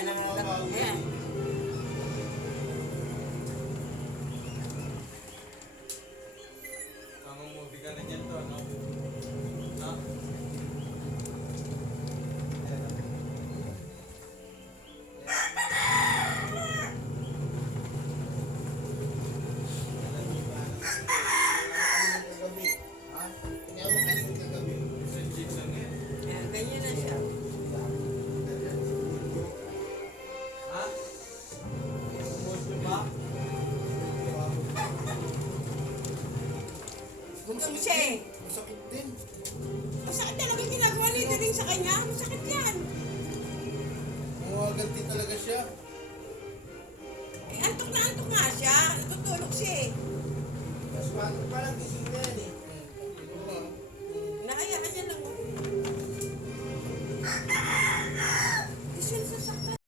yan. Ayan. Mamumubi ka na dyan to, no? No? Senjik lang yan. Ayan, ganyan na siya. Ha? Gusto ba? Gusto siya eh. Masakit din. Masakit talaga yung ginagawa ni Daring sa kanya. Masakit yan. Ganti talaga siya. Eh, antok na nga siya. Natutulog siya eh. Mas parang gising na yan eh.